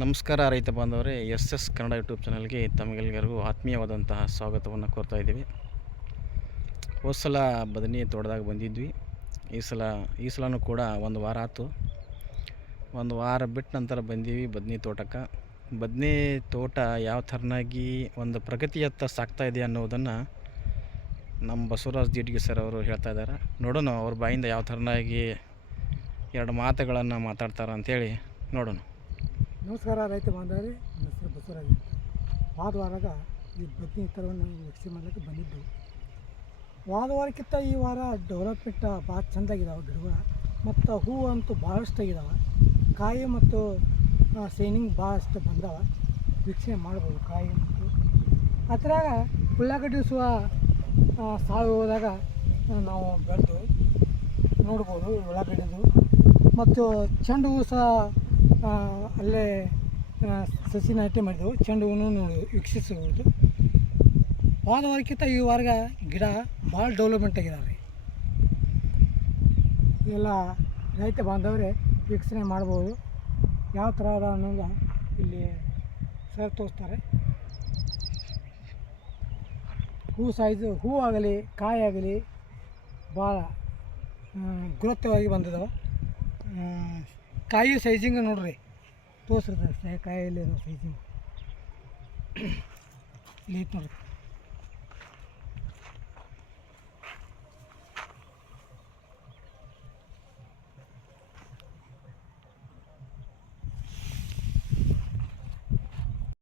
ನಮಸ್ಕಾರ ರೈತ ಬಾಂಧವರೇ, ಎಸ್ ಕನ್ನಡ ಯೂಟ್ಯೂಬ್ ಚಾನಲ್ಗೆ ತಮಗೆಲ್ಲರಿಗೂ ಆತ್ಮೀಯವಾದಂತಹ ಸ್ವಾಗತವನ್ನು ಕೋರ್ತಾ ಇದ್ದೀವಿ. ಹೋದ ಸಲ ಬದನೆ ತೋಟದಾಗ ಬಂದಿದ್ವಿ. ಈ ಸಲನೂ ಕೂಡ ಒಂದು ವಾರ ಆಯ್ತು. ಒಂದು ವಾರ ಬಿಟ್ಟ ನಂತರ ಬಂದೀವಿ ಬದನೆ ತೋಟಕ್ಕೆ. ಬದನೆ ತೋಟ ಯಾವ ಥರನಾಗಿ ಒಂದು ಪ್ರಗತಿಯತ್ತ ಸಾಗ್ತಾ ಇದೆ ಅನ್ನೋದನ್ನು ನಮ್ಮ ಬಸವರಾಜ್ ಜೀಟ್ಗಿ ಸರ್ ಅವರು ಹೇಳ್ತಾ ಇದ್ದಾರೆ. ನೋಡೋಣ ಅವ್ರ ಬಾಯಿಂದ ಯಾವ ಥರನಾಗಿ ಎರಡು ಮಾತುಗಳನ್ನು ಮಾತಾಡ್ತಾರೆ ಅಂಥೇಳಿ ನೋಡೋಣ. ನಮಸ್ಕಾರ ರೈತ ಬಾಂಧವರೇ, ನನ್ನ ಹೆಸರು ಬಸವರಾಜ್ ಅಂತ. ಹೋದ ವಾರಾಗ ಈ ಬದನೆ ಥರವನ್ನು ವೀಕ್ಷಣೆ ಮಾಡಲಿಕ್ಕೆ ಬಂದಿದ್ದು. ಹೋದ ವಾರಕ್ಕಿಂತ ಈ ವಾರ ಡೆವಲಪ್ಮೆಂಟ್ ಭಾಳ ಚೆಂದಾಗಿದ್ದಾವೆ ಗಿಡಗಳು, ಮತ್ತು ಹೂವು ಅಂತೂ ಭಾಳಷ್ಟು ಆಗಿದ್ದಾವೆ. ಕಾಯಿ ಮತ್ತು ಶೈನಿಂಗ್ ಭಾಳಷ್ಟು ಬಂದಾವೆ, ವೀಕ್ಷಣೆ ಮಾಡ್ಬೋದು. ಕಾಯಿ ಮತ್ತು ಆ ಥರಾಗ ಉಳ್ಳಾಗಡ್ಡಿ ಸಹ ಸಾವಯವದಾಗ ನಾವು ಬೆಳೆದು ನೋಡ್ಬೋದು. ಉಳ್ಳಾಗಡ್ಡಿದು ಮತ್ತು ಚೆಂಡು ಹೂವು ಸಹ ಅಲ್ಲೇ ಸಸಿ ನಾಟಿ ಮಾಡಿದೆವು. ಚೆಂಡು ಹೂವು ನೋಡಿ ವೀಕ್ಷಿಸಬಹುದು. ಹೋದ ವಾರಕ್ಕಿಂತ ಈ ವಾರ ಗಿಡ ಭಾಳ ಡೆವಲಪ್ಮೆಂಟ್ ಆಗಿದಾವೆ ರೀ. ಎಲ್ಲ ರೈತ ಬಾಂಧವರೇ ವೀಕ್ಷಣೆ ಮಾಡ್ಬೋದು. ಯಾವ ಥರ ಅದ ಅನ್ನೋದು ಇಲ್ಲಿ ಸರ್ ತೋರಿಸ್ತಾರೆ. ಹೂ ಸೈಜು, ಹೂ ಆಗಲಿ ಕಾಯಿ ಆಗಲಿ ಭಾಳ ಗ್ರೋತ್ವಾಗಿ ಬಂದಿದ್ದಾವೆ. ಕಾಯಿ ಸೈಜಿಂಗ್ ನೋಡ್ರಿ ತೋರಿಸಿರ್ತಾರೆ. ಕಾಯಲ್ಲಿ ಸೈಜಿಂಗ್ ಇಲ್ಲಿ ನೋಡ್ರಿ.